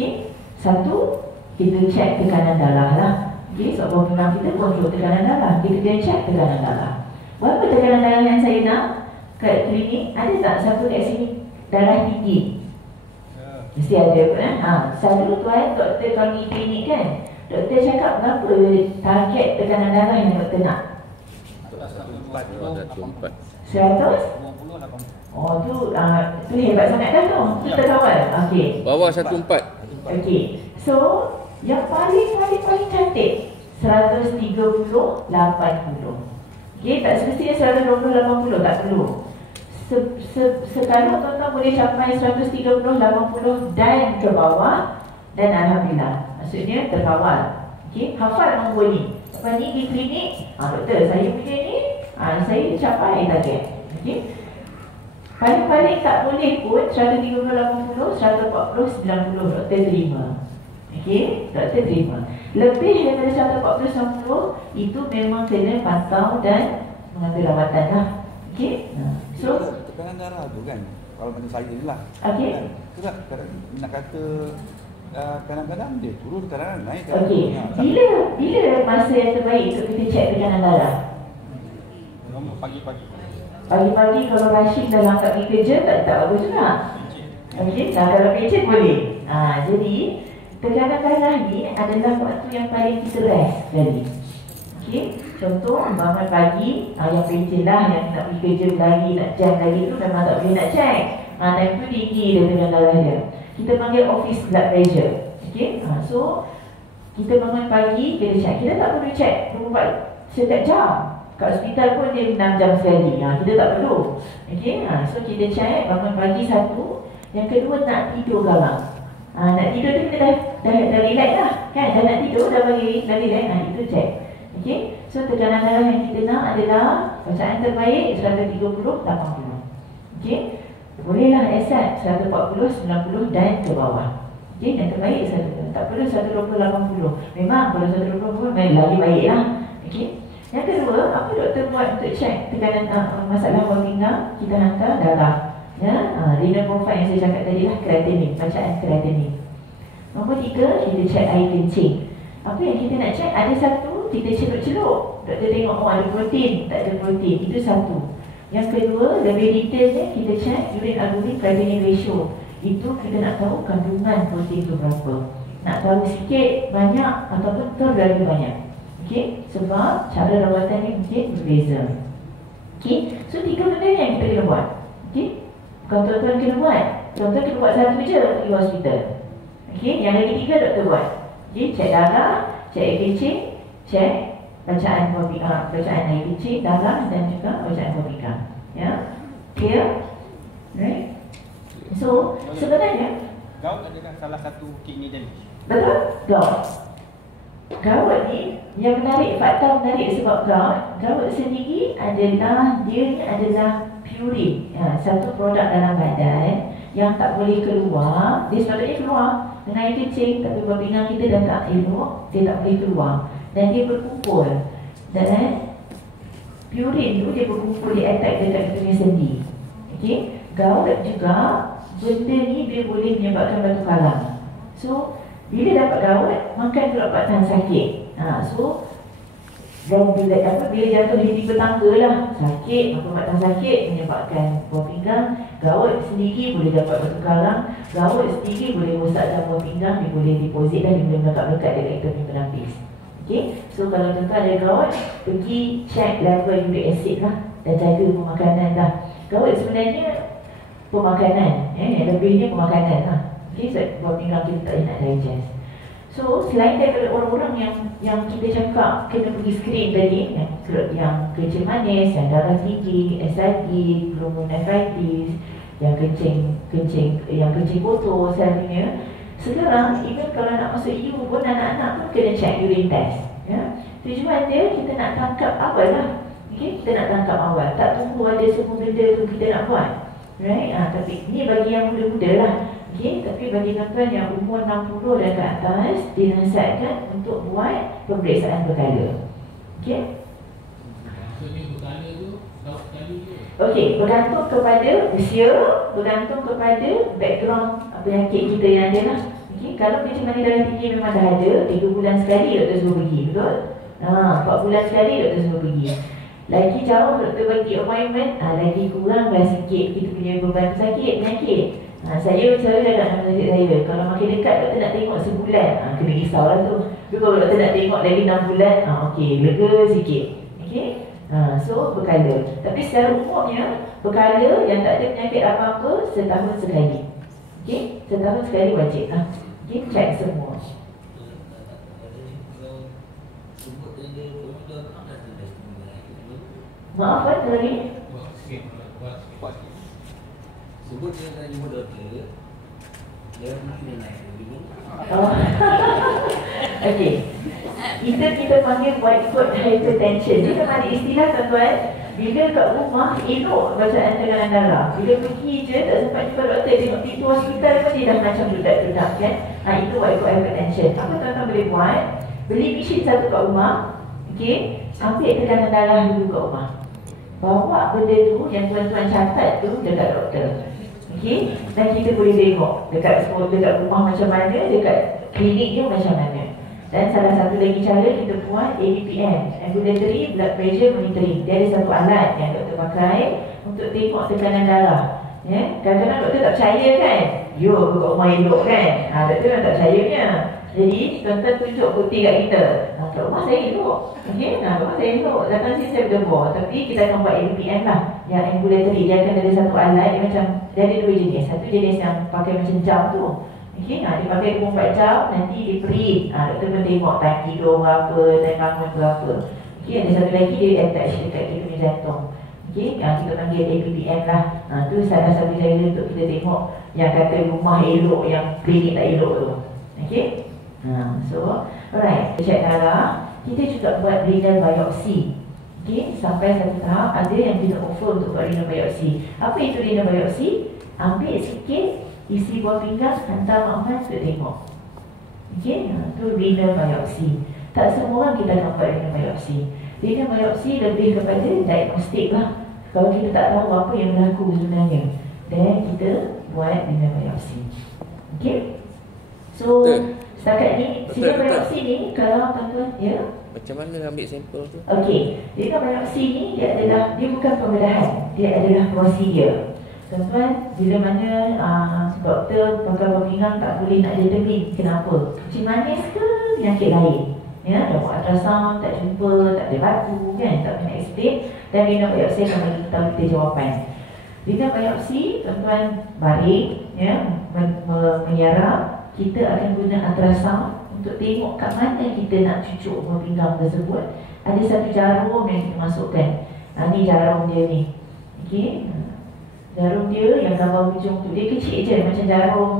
Okey, satu, kita cek tekanan darah lah. Okey, sebab bawah pinggang kita kontrol tekanan darah. Kita kena cek tekanan darah. Berapa tekanan darah yang saya nak kat klinik? Ada tak siapa kat sini darah tinggi? Mesti ada kan? Selalu tuan doktor kalau pergi klinik kan, doktor cakap berapa target tekanan darah yang doktor nak? 100? Oh tu hebat sangat kan tu? Tu terkawal? Okey. Bawah 14. Okey. So yang paling cantik 130, 80. Okey, tak semestinya 120, 80, tak perlu. Sekarang tuan-tuan boleh capai 130, 80 dan ke bawah, dan alhamdulillah. Maksudnya terkawal. Okey, hafal nombor ni. Lepas ni di klinik, doktor saya punya ni, saya capai target. Okey. Paling-paling tak boleh pun 130, 80, 140, 90 doktor terima. Okey, doktor terima. Lebih daripada 140, 90 itu memang kena pantau dan mengambil rawatan lah. Okey. So tekanan darah tu kan, kalau macam saya ni lah. Okey. Kan, nak kata kadang-kadang dia turun, kadang-kadang naik. Okey. Bila masa yang terbaik untuk kita cek tekanan darah? Pagi-pagi. Pagi-pagi kalau rushing dah langkah pergi kerja tak bagus juga. Okey, kalau pencet boleh. Jadi tekanan darah ni adalah waktu yang paling kita rest tadi. Okey, contoh bangun pagi, yang pencet lah, yang nak pergi kerja lagi, nak jam lagi tu memang tak boleh nak check. Time tu tinggi dia tekanan darah dia. Kita panggil office blood pressure. Okey, so kita bangun pagi, kita check. Kita tak perlu check 24 setiap jam. Kat hospital pun dia 6 jam sekali. Kita tak perlu. Okey, so kita check bangun pagi satu. Yang kedua nak tidur galang. Nak tidur tu kita dah relax lah. Kan, dah nak tidur, dah relax. Itu check. Okey, so tekanan darah yang kita nak adalah bacaan terbaik 130, 80. Okey, bolehlah accept 140, 90 dan ke bawah. Okey, yang terbaik 120. Tak perlu 120, 80. Memang kalau 120 memang lagi baik lah. Okey. Yang kedua, apa doktor buat untuk cek tekanan masalah bawah pinggang? Kita hantar darah. Renal profile yang saya cakap tadi lah, kreatinin, bacaan kreatinin. Nombor 3, kita cek air kencing. Apa yang kita nak cek? Ada satu, kita celup-celup. Doktor tengok, ada protein, tak ada protein. Itu satu. Yang kedua, lebih detailnya, kita cek urine albumin creatinine ratio. Itu kita nak tahu kandungan protein itu berapa. Nak tahu sikit, banyak ataupun terlalu banyak. Okey, sebab cara rawatan ni mungkin berbeza. Okey, so 3 benda yang kita kena buat. Okey, bukan tuan-tuan kena buat. Tuan-tuan kena buat satu je pergi hospital. Okey, yang lagi 3 doktor buat. Okey, cek darah, cek air kencing, cek bacaan air kencing, darah dan juga bacaan bawah pinggang. Ya, clear? Right? So, sebenarnya gout adalah salah satu kidney damage. betul? Gout ni yang fakta menarik sebab gout sendiri adalah purin, satu produk dalam badan yang tak boleh keluar. Dia sepatutnya keluar dengan air kencing, tapi bawah pinggang kita dah tak elok, dia tak boleh keluar dan dia berkumpul. Dan purin tu dia berkumpul, dia attack dekat kita punya sendi. Okey, gout juga benda ni dia boleh menyebabkan batu karang. So bila dapat gout, makan tu dapat tahan sakit. So dan bila jatuh di tangga lah, sakit, maka tahan sakit menyebabkan bawah pinggang. Gout sendiri boleh dapat batu karang. Gout sendiri boleh rosakkan bawah pinggang. Dia boleh deposit dan dia boleh melekat-melekat dekat kita punya penapis. Okay, so kalau tuan-tuan ada gout, pergi check level uric acid lah dan jaga pemakanan dah. Gout sebenarnya pemakanan, lebihnya pemakanan lah. Okay, so bawah pinggang kita tak boleh nak digest. So selain daripada orang-orang yang kita cakap kena pergi screen tadi, yang kencing manis, yang darah tinggi, SID, glomerulonephritis, yang kencing kotor selalunya. Sekarang even kalau nak masuk EU pun anak-anak pun kena check urine test. Tujuan dia kita nak tangkap awal lah. Okay, kita nak tangkap awal, tak tunggu ada semua benda tu kita nak buat. Right? Tapi ni bagi yang muda-muda lah. Okay, tapi bagi tuan-tuan yang umur 60 dan ke atas, dinasihatkan untuk buat pemeriksaan berkala. Okay? Okey, bergantung kepada usia, bergantung kepada background penyakit kita yang ada lah. Okey, kalau macam mana darah tinggi memang dah ada, 3 bulan sekali doktor suruh pergi, betul? 4 bulan sekali doktor suruh pergi. Lagi jauh doktor bagi appointment, lagi kurang lah sikit kita punya beban sakit, penyakit. Saya dah nak mengajar saya, kalau makin dekat doktor nak tengok sebulan, kena risau lah tu. Tapi kalau doktor nak tengok lagi 6 bulan, okey, lega sikit. Okey, so berkala. Tapi secara umumnya, berkala yang tak ada penyakit apa-apa setahun sekali. Okey, setahun sekali wajib lah. Okey, cek semua. Maaf kan lagi? Sebut dia tadi jumpa doktor, dia mungkin naik dulu. Okey. Kita panggil white hypertension. Dia ada istilah tuan-tuan. Bila kat rumah elok bacaan tekanan darah. Bila pergi je tak sempat jumpa doktor, tengok pintu hospital pun dia dah macam ledak-ledak kan. Itu white hypertension. Apa tuan-tuan boleh buat? Beli mesin satu kat rumah. Okey, ambil tekanan darah dulu kat rumah. Bawa benda tu yang tuan-tuan catat tu dekat doktor. Okey, dan kita boleh tengok dekat rumah macam mana, dekat klinik dia macam mana. Dan salah satu lagi cara kita buat ABPM, Ambulatory Blood Pressure Monitoring. Dia ada satu alat yang doktor pakai untuk tengok tekanan darah. Ya, kadang-kadang doktor tak percaya kan? Yo, kat rumah elok kan? Doktor memang tak percayanya. Jadi, tuan-tuan tunjuk putih kat kita. Kat rumah saya elok. Okey, rumah saya elok. Datang sini saya berdebar. Tapi kita akan buat ABPM lah. Yang ambulatory, dia akan ada satu alat. Dia ada 2 jenis. Satu jenis yang pakai macam jam tu. Okey, dia pakai 24 jam. Nanti dia print. Doktor pun tengok time tidur berapa, time bangun berapa. Okey, ada satu lagi dia attach dekat kita punya jantung. Okey, kita panggil ABPM lah. Tu salah satu cara untuk kita tengok yang kata rumah elok, yang klinik tak elok tu. Okey. So, alright, cek darah. Kita juga buat renal biopsi. Okay, sampai satu tahap ada yang kita offer untuk buat renal biopsi. Apa itu renal biopsi? Ambil sikit isi buah pinggang, hantar Mak untuk tengok. Okay, itu renal biopsi. Tak semua orang kita akan buat renal biopsi. Renal biopsi lebih kepada diagnostik lah. Kalau kita tak tahu apa yang berlaku sebenarnya, dan kita buat renal biopsi. Okay, so setakat ni, renal biopsi ni, kalau tuan-tuan, ya? Macam mana ambil sampel tu? Okey, renal biopsi ni dia bukan pembedahan, dia adalah prosedur. Tuan-tuan, bila mana doktor pakai buah pinggang tak boleh nak determine kenapa. Kencing manis ke penyakit lain. Ya, dah buat ultrasound, tak jumpa, tak ada batu kan, tak pernah explain. Dan renal biopsi akan bagi tahu kita jawapan. Renal biopsi, tuan-tuan baring, ya, menyarap. Kita akan guna ultrasound untuk tengok kat mana kita nak cucuk buah pinggang tersebut. Ada satu jarum yang kita masukkan. Ni jarum dia ni. Okey. Jarum dia yang gambar hujung tu, dia kecil je macam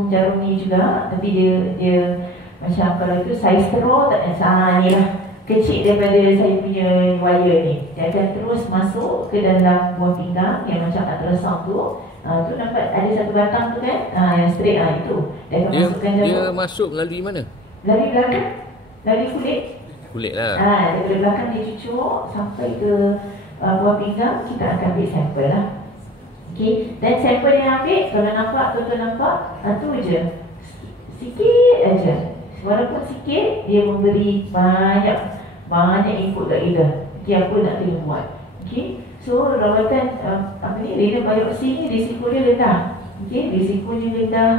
jarum ni juga, tapi dia macam kalau itu saiz straw tak ni lah. Kecil daripada saya punya wire ni. Dia akan terus masuk ke dalam buah pinggang yang macam ultrasound tu. Tu nampak ada satu batang tu kan, yang straight itu. Dia akan masukkan jarum. Dia masuk melalui mana? Dari belakang, dari kulit. Kulit lah. Dari belakang dia cucuk sampai ke buah pinggang, kita akan ambil sampel lah. Okey, dan sampel yang ambil, kalau nampak, tuan-tuan nampak, tu je. Sikit aja. Walaupun sikit, dia memberi banyak input kat kita. Okey, apa nak kena buat. Okey, so rawatan renal biopsi ni risiko dia rendah. Okey, risikonya rendah.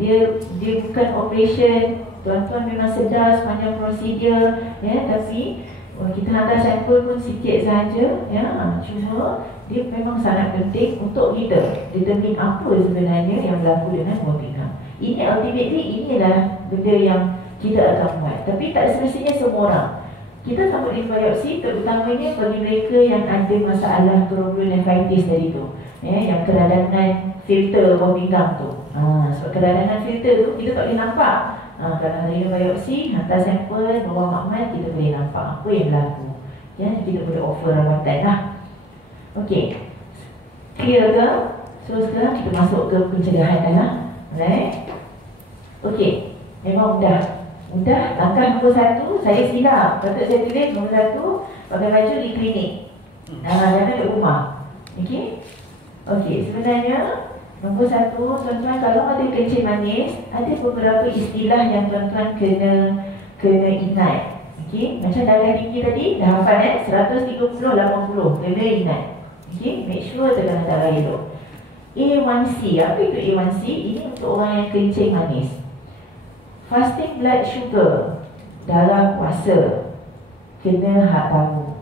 Dia bukan operation. Tuan-tuan memang sedar sepanjang prosedur, ya, tapi kita hantar sampel pun sikit saja, ya. Cuma dia memang sangat penting untuk kita determine apa sebenarnya yang berlaku dengan buah pinggang. Ini ultimately inilah benda yang kita akan buat. Tapi tak semestinya semua orang. Kita sambut renal biopsi terutamanya bagi mereka yang ada masalah glomerulonephritis tadi tu, ya, yang keradangan filter buah pinggang tu. Sebab keradangan filter tu kita tak boleh nampak. Kalau renal biopsi, hantar sampel, bawa makmal, kita boleh nampak apa yang berlaku. Ya, kita boleh offer rawatan lah. Okey, clear ke? So sekarang kita masuk ke pencegahan lah. Right? Okey, memang mudah. Langkah nombor 1, saya silap. Patut saya tulis nombor 1, pakai baju di klinik. Jangan di rumah. Okey? Okey, sebenarnya Nombor satu, tuan-tuan, kalau ada kencing manis, ada beberapa istilah yang tuan-tuan kena ingat. Okey, macam darah tinggi tadi, dah hafal 130/80, kena ingat. Okey, make sure tekanan darah elok. A1C, apa itu A1C? Ini untuk orang yang kencing manis. Fasting blood sugar, darah puasa, kena tahu.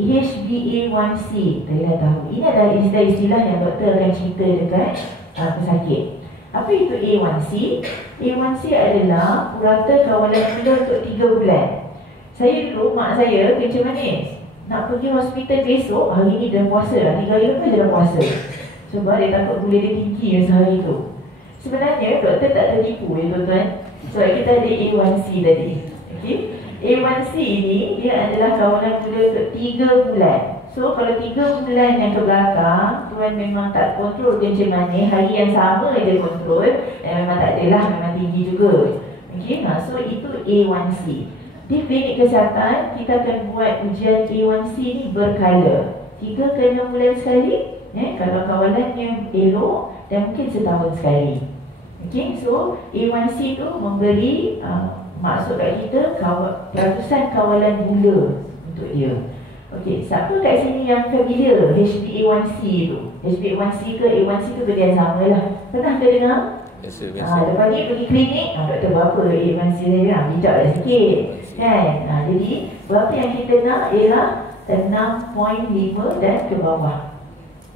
HbA1c, kena tahu. Ini adalah istilah-istilah yang doktor akan cerita dekat pesakit. Apa itu A1C? A1C adalah purata kawalan gula untuk 3 bulan. Saya dulu, mak saya kencing manis, nak pergi hospital besok, hari ni dah puasa dah, 3 hari lepas dia dah puasa. Sebab dia takut gula dia tinggi sehari tu. Sebenarnya doktor tak tertipu ya tuan-tuan. Sebab kita ada A1C tadi. Okay? A1C ini dia adalah kawalan gula untuk 3 bulan. So kalau 3 bulan yang ke belakang tuan memang tak kontrol kencing manis, hari yang sama dia kontrol, memang tak adalah, memang tinggi juga. Okay? So itu A1C. Di klinik kesihatan kita akan buat ujian A1C ni berkala, 3 ke 6 bulan sekali. Kalau kawalannya elok, dan mungkin setahun sekali. Okay, so A1C tu memberi maksud kat kita peratusan kawalan gula untuk dia. Okay, siapa kat sini yang familiar HbA1c tu? HbA1c ke A1C tu benda yang sama lah. Pernah ke dengar? Biasa. Lepas ni pergi klinik, doktor berapa A1C dia? Bijak lah sikit kan? Jadi berapa yang kita nak ialah 6.5 dan ke bawah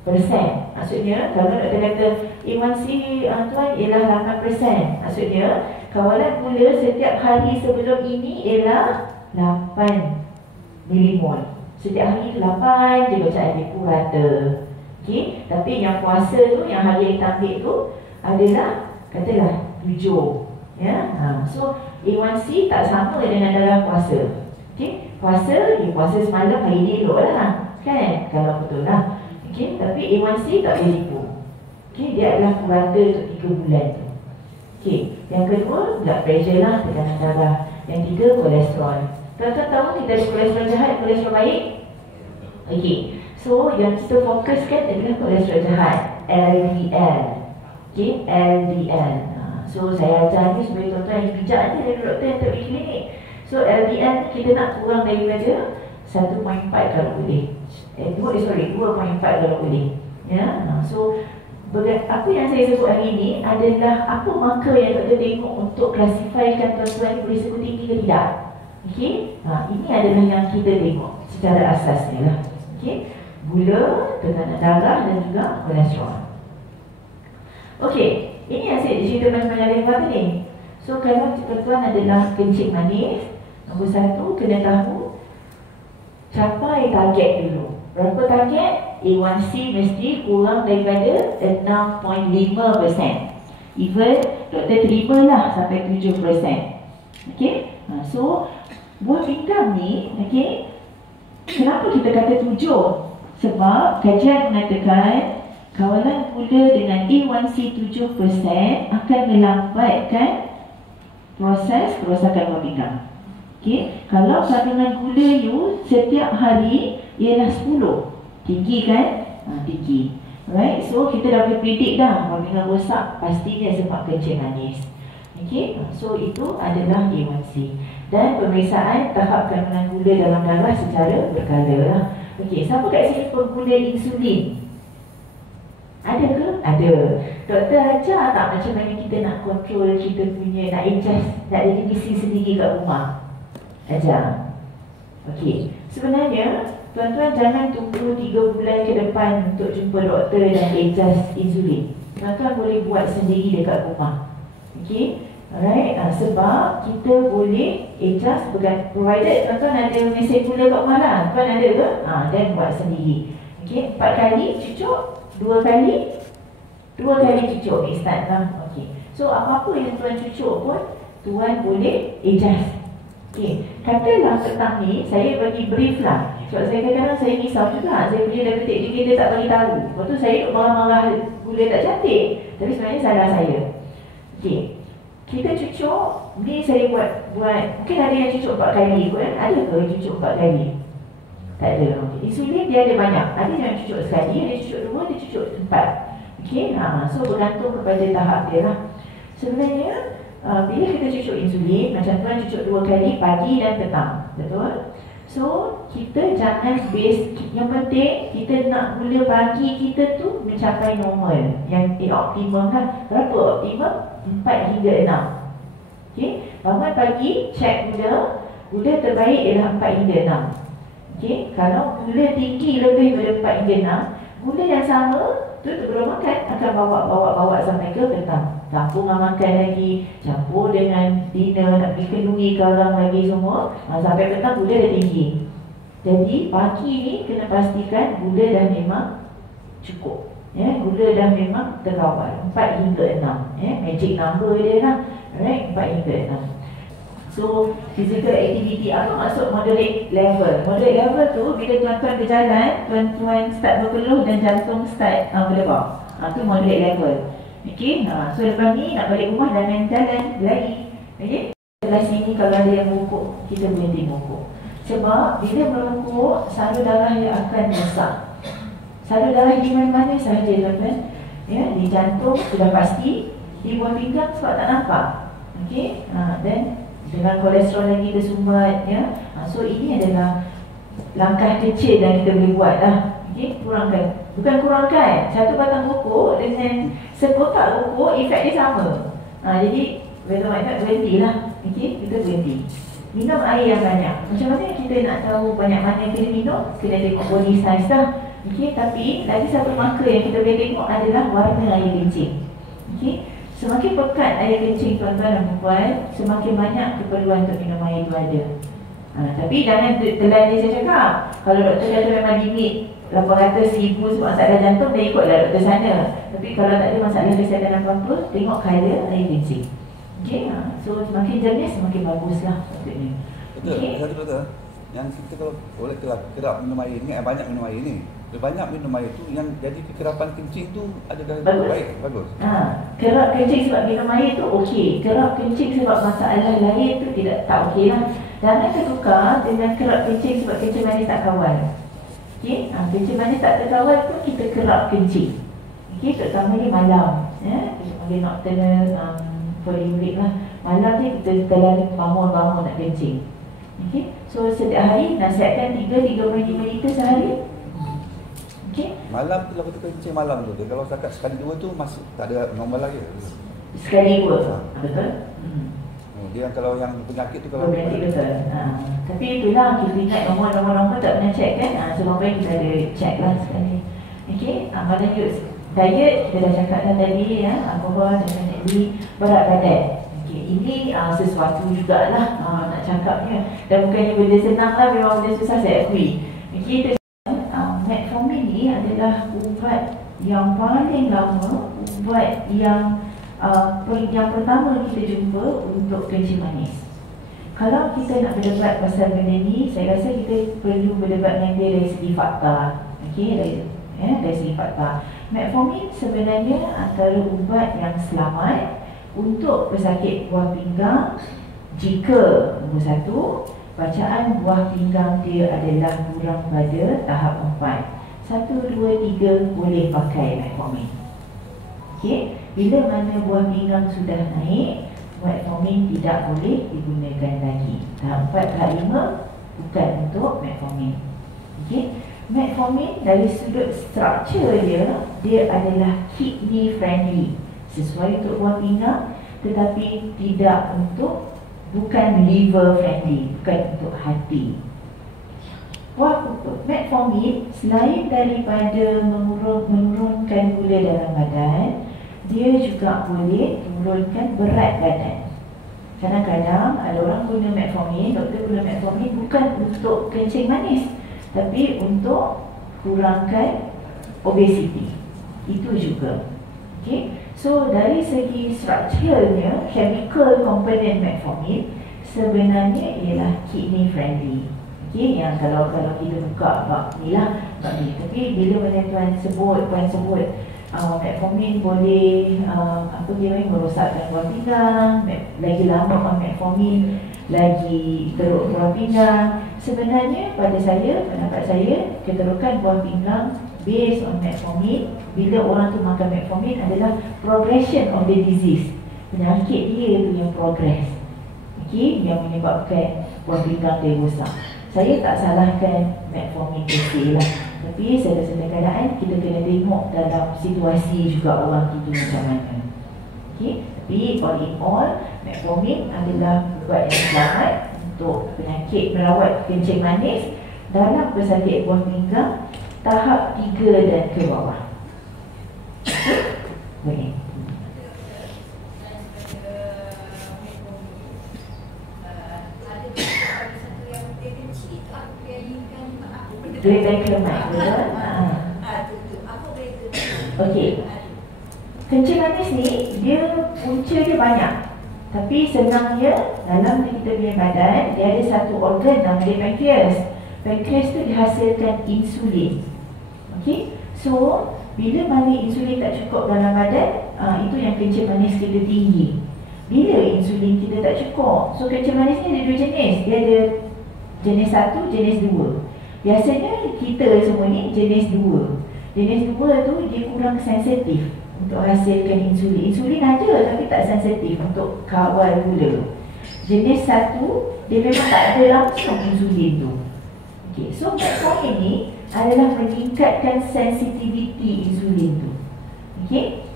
persen. Maksudnya kalau doktor kata A1C tuan ialah 8%, maksudnya kawalan gula setiap hari sebelum ini ialah 8 milimol. Setiap hari 8 je bacaan dia purata. Okey, tapi yang puasa tu, yang hari yang kita ambil tu adalah katalah 7. Ya. So A1C tak sama dengan dalam puasa. Okey, puasa semalam, hari ni elok lah kan, kalau betul lah. Okay, tapi A1C tak boleh tipu. Okay, dia adalah purata untuk 3 bulan tu. Okay, yang kedua blood pressure lah, tekanan darah. Yang tiga kolesterol. Tuan-tuan tahu kita ada kolesterol jahat, kolesterol baik? Okay, so yang kita fokuskan adalah kolesterol jahat, LDL. Okay, LDL. So saya ajar ni supaya tuan-tuan yang bijak ni dari doktor yang tak pergi klinik. So LDL kita nak kurang daripada 1.4 kalau boleh. 2.4 kalau boleh. Ya. So apa yang saya sebut hari ini adalah apa marker yang doktor tengok untuk klasifikasikan tuan-tuan ni berisiko tinggi ke tidak. Okey. Ini adalah yang kita tengok secara asasnya lah. Okey. Gula, tekanan darah dan juga kolesterol. Okey. Ini yang saya cerita macam-macam yang kata ni. So kalau tuan-tuan adalah kencing manis, nombor 1 kena tahu capai target dulu. Berapa target? A1C mesti kurang daripada 6.5%. Even doktor terimalah sampai 7%. Okay? So buah pinggang ni, okay, kenapa kita kata 7? Sebab kajian mengatakan kawalan gula dengan A1C 7% akan melambatkan proses kerosakan buah pinggang. Okay? Kalau kandungan gula you setiap hari ialah 10, tinggi kan? Tinggi. Right? So kita dah boleh predict dah buah pinggang rosak pastinya sebab kencing manis. Okay? So itu adalah A1C. Dan pemeriksaan tahap kandungan gula dalam darah secara berkala lah. Okay, siapa kat sini pengguna insulin? Ada ke? Ada. Doktor ajar tak macam mana kita nak kontrol kita punya, nak adjust, nak ada divisi sendiri kat rumah? Ajar. Okey. Sebenarnya tuan-tuan jangan tunggu 3 bulan ke depan untuk jumpa doktor dan adjust insulin. Tuan-tuan boleh buat sendiri dekat rumah. Okey. Alright. Sebab kita boleh adjust provided tuan-tuan ada mesin gula kat rumah lah. Tuan ada ke? Dan buat sendiri. Okey. 4 kali cucuk, 2 kali cucuk instan lah. Okey. So apa-apa yang tuan cucuk pun tuan boleh adjust. Okay. Katalah petang ni saya bagi brief lah. Sebab saya kadang-kadang saya risau juga. Saya punya diabetik juga dia tak bagi tahu. Lepas tu saya marah-marah gula tak cantik. Tapi sebenarnya salah saya. Okay. Kita cucuk, ni saya buat mungkin ada yang cucuk 4 kali pun. Ada ke cucuk 4 kali? Tak ada. Okay. Insulin dia ada banyak. Ada yang cucuk sekali, ada cucuk 2, ada cucuk 4. Okey, so bergantung kepada tahap dia lah. Sebenarnya bila kita cucuk insulin, macam tuan cucuk 2 kali pagi dan petang, betul? So kita jangan base, yang penting kita nak gula pagi kita tu mencapai normal, yang optimum lah. Berapa optimum? 4 hingga 6. Okey, bangun pagi check gula terbaik ialah 4 hingga 6. Okey, kalau gula tinggi lebih daripada 4 hingga 6, gula yang sama tu sebelum makan akan bawa sampai ke petang. Campur dengan makan lagi, campur dengan dinner, nak pergi kenduri ke orang lagi semua, sampai petang gula dah tinggi. Jadi pagi ni kena pastikan gula dah memang cukup, ya, gula dah memang terkawal 4 hingga 6, ya, magic number dia lah, alright, 4 hingga 6. So physical activity, apa maksud moderate level? Moderate level tu bila tuan-tuan berjalan, tuan-tuan start berpeluh dan jantung start berdebar. Tu moderate level. Okey, so lepas ni nak balik rumah jangan jalan, berlari. Okey, sebelah sini kalau ada yang merokok, kita berhenti merokok. Sebab bila merokok, salur darah dia akan rosak. Salur darah di mana-mana sahaja tuan-tuan. Ya, di jantung sudah pasti, di buah pinggang sebab tak nampak. Okey, dan dengan kolesterol lagi tersumbat, ya. So ini adalah langkah kecil yang kita boleh buat lah. Okey, kurangkan. Bukan kurangkan, satu batang rokok dengan sekotak rokok, efek dia sama. Jadi, betul tak berhenti lah. Okey, kita berhenti. Minum air yang banyak. Macam mana kita nak tahu banyak mana yang kena minum? Kena tengok body size lah. Okey, tapi lagi satu marker yang kita boleh tengok adalah warna air kencing. Okey, semakin pekat air kencing tuan-tuan dan puan, semakin banyak keperluan untuk minum air itu ada. Tapi jangan telan dia saya cakap. Kalau doktor kata memang limit 800, 1000 sebab masalah jantung, dia ikutlah doktor sana. Tapi kalau tak ada masalah kesihatan apa-apa, tengok colour air kencing. Okey, so semakin jernih semakin baguslah sepatutnya. Betul, okay. Satu doktor, yang kita kalau boleh kerap minum air ni, banyak minum air ni. Banyak minum air tu yang jadi kekerapan kencing tu adakah baik? Bagus. Kerap kencing sebab minum air tu okey. Kerap kencing sebab masalah lain tu tak okey lah. Jangan tertukar dengan kerap kencing sebab kencing manis tak kawal. Okey, kencing manis tak terkawal pun kita kerap kencing. Okey, terutamanya malam, ya. Kita panggil nocturnal polyuric lah. Malam ni kita terlalu bangun nak kencing. Okey, so setiap hari nasihatkan 3.5 liter sehari. Okay. Malam tu lah kita kencing malam tu. Kalau setakat sekali dua tu masih tak ada normal lagi. Sekali dua, betul? Dia kalau yang penyakit tu kalau penyakit betul. Tapi itulah kita ingat nombor tak pernah check kan. So baik kita ada check lah sekali. Okey, mana diet kita dah cakap tadi ya, alkohol dan tadi berat badan. Okey, ini sesuatu jugalah nak cakapnya. Dan bukannya benda senang lah, memang benda susah saya akui. Okey, metformin ni adalah ubat yang paling lama, ubat yang pertama kita jumpa untuk kencing manis. Kalau kita nak berdebat pasal benda ni, saya rasa kita perlu berdebat dengan dia dari segi fakta. Okey, dari segi fakta. Metformin sebenarnya antara ubat yang selamat untuk pesakit buah pinggang jika nombor 1, bacaan buah pinggang dia adalah kurang pada tahap 4. 1, 2, 3 boleh pakai metformin. Okey, bila mana buah pinggang sudah naik, metformin tidak boleh digunakan lagi. Tahap 4, tahap 5 bukan untuk metformin. Okey, metformin dari sudut struktur dia adalah kidney friendly, sesuai untuk buah pinggang, tetapi tidak untuk, bukan liver friendly, bukan untuk hati. Metformin selain daripada menurunkan gula dalam badan, dia juga boleh menurunkan berat badan. Kadang-kadang ada orang guna metformin, doktor guna metformin bukan untuk kencing manis, tapi untuk kurangkan obesiti. Itu juga. Okay? So dari segi strukturnya, chemical component metformin sebenarnya ialah kidney friendly. Okay, yang kalau kita buka bab ni lah, bab ni. Tapi bila mana puan sebut metformin boleh merosakkan buah pinggang, lagi lama metformin lagi teruk buah pinggang. Sebenarnya pada saya, pendapat saya, keterukan buah pinggang based on metformin, bila orang tu makan metformin adalah progression of the disease. Penyakit dia tu yang progress, okey, yang menyebabkan buah pinggang dia rosak. Saya tak salahkan metformin tu lah, tapi sedang keadaan kita kena tengok dalam situasi juga orang tu macam mana. Okey, tapi all in all, metformin adalah ubat yang selamat untuk penyakit merawat kencing manis dalam pesakit buah pinggang tahap 3 dan ke bawah. Boleh. Glibenclamide, betul? Okey. Kencing manis ni, dia punca dia banyak. Tapi senangnya, dalam kita punya badan, dia ada satu organ nama dia pankreas. Pankreas tu dihasilkan insulin. Okey. So, bila mana insulin tak cukup dalam badan, itu yang kencing manis kita tinggi. Bila insulin kita tak cukup, so kencing manis ni ada dua jenis. Dia ada jenis 1, jenis 2. Biasanya kita semua ni jenis 2. Jenis 2 tu dia kurang sensitif untuk hasilkan insulin. Insulin ada tapi tak sensitif untuk kawal gula. Jenis 1 dia memang tak ada langsung insulin tu. Okay, so metformin ni adalah meningkatkan sensitivity insulin tu. Okay,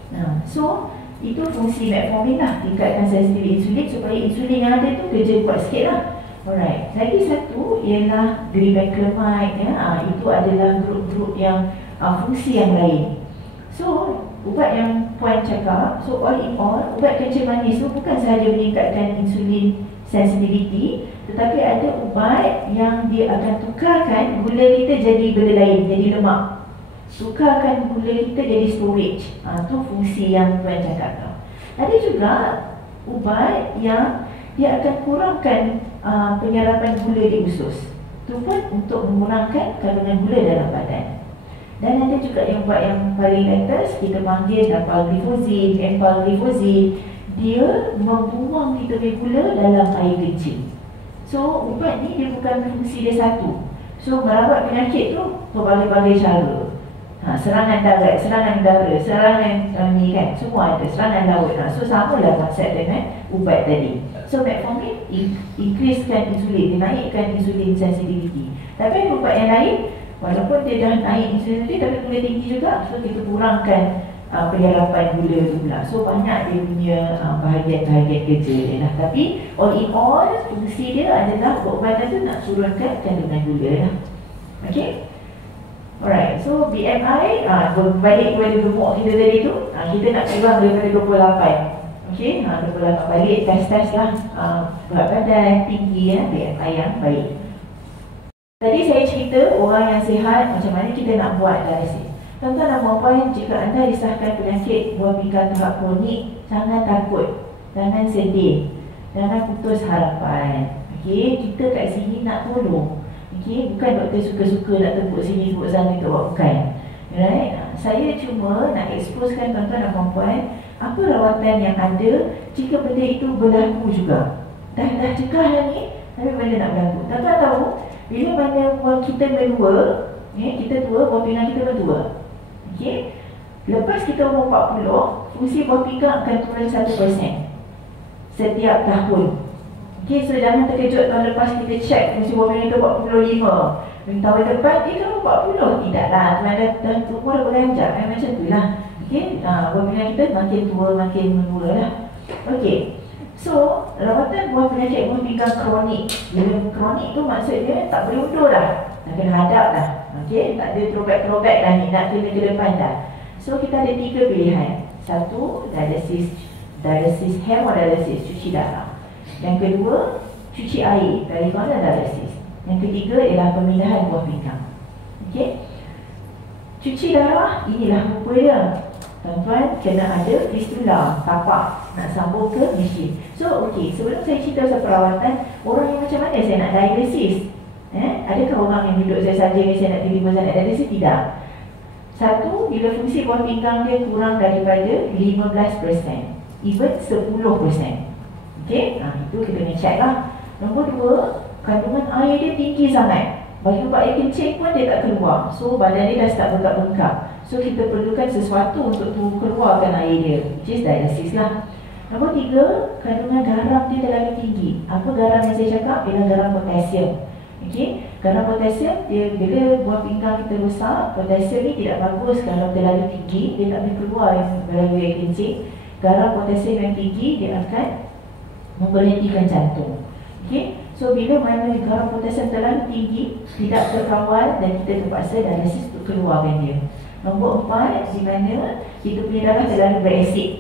so itu fungsi metformin lah, tingkatkan sensitivity insulin supaya insulin yang ada tu kerja kuat sikit lah. Alright, lagi satu ialah glibenclamide ya. Itu adalah grup-grup yang fungsi yang lain. So, ubat yang Puan cakap, so all in all, ubat kencing manis tu bukan sahaja meningkatkan insulin sensitivity, tetapi ada ubat yang dia akan tukarkan gula kita jadi benda lain, jadi lemak. Tukarkan gula kita jadi storage. Itu fungsi yang Puan cakap tu. Ada juga ubat yang dia akan kurangkan penyerapan gula di usus. Itu pun untuk mengurangkan kandungan gula dalam badan. Dan ada juga yang ubat yang paling latest, kita panggil dapagliflozin, empagliflozin. Dia membuang kita punya gula dalam air kencing. So ubat ni dia bukan fungsi dia satu. So merawat penyakit tu berbagai-bagai cara. Serangan darat, serangan udara, serangan ni kan, semua ada, serangan laut. So samalah konsep dengan ubat tadi. So metformin increasekan insulin, dia naikkan insulin sensitivity. Tapi ada ubat yang lain, walaupun dia dah naik insulin tadi, tapi gula tinggi juga. So kita kurangkan penyerapan gula tu pula. So banyak dia punya bahagian-bahagian kerja dia lah. Tapi all in all, fungsi dia adalah ubat tu nak turunkan kandungan gula lah. Okay. Alright, so BMI, balik kepada gemuk kita tadi tu, kita nak kurang daripada 28. Okay, 28 balik, test-test lah berat badan, tinggi ya, BMI yang baik. Tadi saya cerita orang yang sihat, macam mana kita nak buat dialisis. Tuan-tuan dan puan-puan, jika anda disahkan penyakit buah pinggang tahap kronik, jangan takut, jangan sedih, jangan putus harapan. Okay, kita kat sini nak tolong. Okay, bukan doktor suka-suka nak tepuk sini, tepuk sana, kita buat bukan. Right? Saya cuma nak exposekan tuan-tuan dan puan-puan apa rawatan yang ada jika benda itu berlaku juga. Dah cegah dah ni, tapi benda nak berlaku. Tuan-tuan tahu, bila mana buah kita menua, kita tua, buah pinggang kita menua. Okay? Lepas kita umur 40, fungsi buah pinggang akan turun 1% setiap tahun. Okay, so jangan terkejut tahun lepas kita check fungsi buah pinggang kita 45. Tahun depan dia kan 40. Tidaklah, dah umur dah beranjak macam tu lah. Okay, buah pinggang kita makin tua, makin menua lah. Okay, so rawatan buah penyakit buah pinggang kronik. Bila kronik tu maksudnya tak boleh undur dah, nak kena hadap dah. Okay, tak ada throwback dah ni, nak kena ke depan dah. So kita ada 3 pilihan. Satu, dialisis hemodialisis, cuci darah. Yang kedua, cuci air, peritoneal dialisis. Yang ketiga ialah pemindahan buah pinggang. Okey. Cuci darah, inilah rupa dia. Tuan-tuan kena ada fistula, tapak nak sambung ke mesin. So okey, sebelum saya cerita pasal perawatan, orang yang macam mana saya nak dialisis? Adakah orang yang duduk saya saja ni saya nak terima saya nak dialisis? Tidak. Satu, bila fungsi buah pinggang dia kurang daripada 15%, even 10%. Okay, itu kita kena check lah. Nombor 2, kandungan air dia tinggi sangat. Bagi buat air kencing pun dia tak keluar. So badan dia dah start bengkak-bengkak. So kita perlukan sesuatu untuk keluarkan air dia, which is dialysis lah. Nombor 3, kandungan garam dia terlalu tinggi. Apa garam yang saya cakap? Ialah garam potasium. Okey, garam potasium dia bila buah pinggang kita rosak, potasium ni tidak bagus kalau terlalu tinggi, dia tak boleh keluar melalui air kencing. Garam potasium yang tinggi dia akan memberhentikan jantung. Okey, so bila mana garam potasium terlalu tinggi, tidak terkawal dan kita terpaksa dialisis untuk keluarkan dia. Nombor 4, di mana kita punya darah terlalu berasid.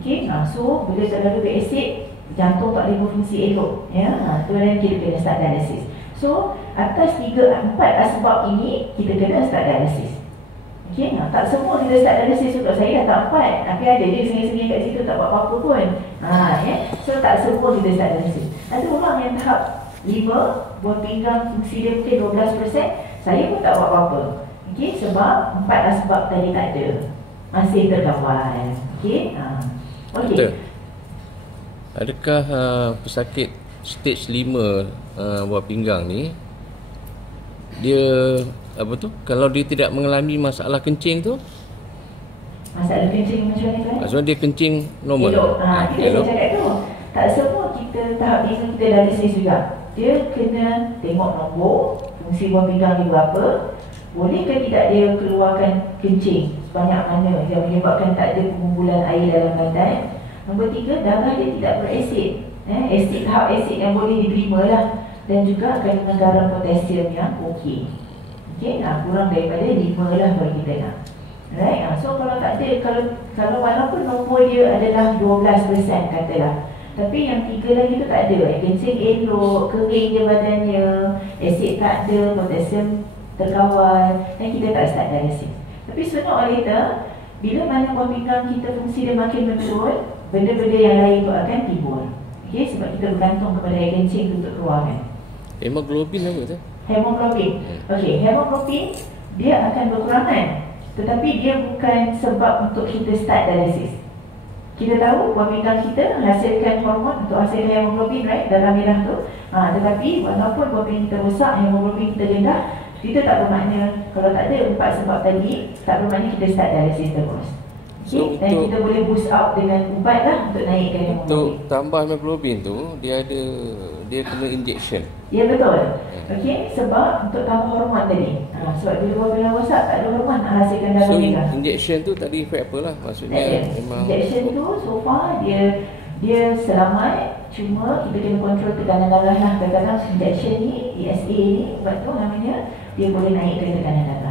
Okey, so bila terlalu berasid, jantung tak boleh berfungsi elok. Ya, tu yang kita kena start dialisis. So, atas 3-4 asbab ini, kita kena start dialisis. Okey, tak semua kita start dialisis untuk saya dah tak 4. Tapi ada dia sengih-sengih kat situ tak buat apa-apa pun. Ya. So, tak semua kita start dialisis. Ada orang yang tahap 5, buah pinggang fungsi dia mungkin 12%, saya pun tak buat apa-apa. Okey, sebab 4 asbab tadi tak ada. Masih terkawal. Okey. Okey. Betul. Adakah pesakit stage 5 buah pinggang ni, dia apa tu, kalau dia tidak mengalami masalah kencing tu, masalah kencing macam mana kan? maksudnya dia kencing normal. Elok. Kita Elok. cakap tu. Tak semua kita tahap 5 kita dialisis juga. Dia kena tengok nombor fungsi buah pinggang dia berapa. Boleh ke tidak dia keluarkan kencing sebanyak mana yang menyebabkan tak ada pengumpulan air dalam badan. Nombor 3, darah dia tidak berasid. Asid, tahap asid yang boleh diterima lah. Dan juga kandungan garam potasium yang okey. Okey, kurang daripada 5 lah kalau kita nak. Right, so kalau tak ada, kalau walaupun nombor dia adalah 12% katalah, tapi yang 3 lagi tu tak ada. Kencing elok, kering je badannya, asid tak ada, potasium terkawal, dan kita tak start dialisis. Tapi sooner or later, bila mana buah pinggang kita fungsi dia makin menurun, benda-benda yang lain tu akan timbul. Okey, sebab kita bergantung kepada air kencing untuk keluarkan. Hemoglobin apa tu? Hemoglobin. Okey, hemoglobin dia akan berkurangan. Tetapi dia bukan sebab untuk kita start dialisis. Kita tahu buah pinggang kita menghasilkan hormon untuk hasilkan hemoglobin, right? Darah merah tu. Tetapi walaupun buah pinggang kita rosak, hemoglobin kita rendah, kita tak bermakna, kalau tak ada 4 sebab tadi, tak bermakna kita start dialisis terus. So, dan kita boleh boost out dengan ubat lah untuk naikkan hemoglobin. Untuk tambah hemoglobin tu, dia kena injection. Ya, betul. Okey, sebab untuk tambah hormon tadi. Sebab bila buah pinggang rosak, tak ada hormon nak hasilkan darah So merah. injection tu tadi efek apa lah? Maksudnya memang injection tu so far dia selamat, cuma kita kena kontrol tekanan darah lah. Kadang-kadang injection ni, ESA ni, ubat tu namanya, dia boleh naikkan tekanan darah.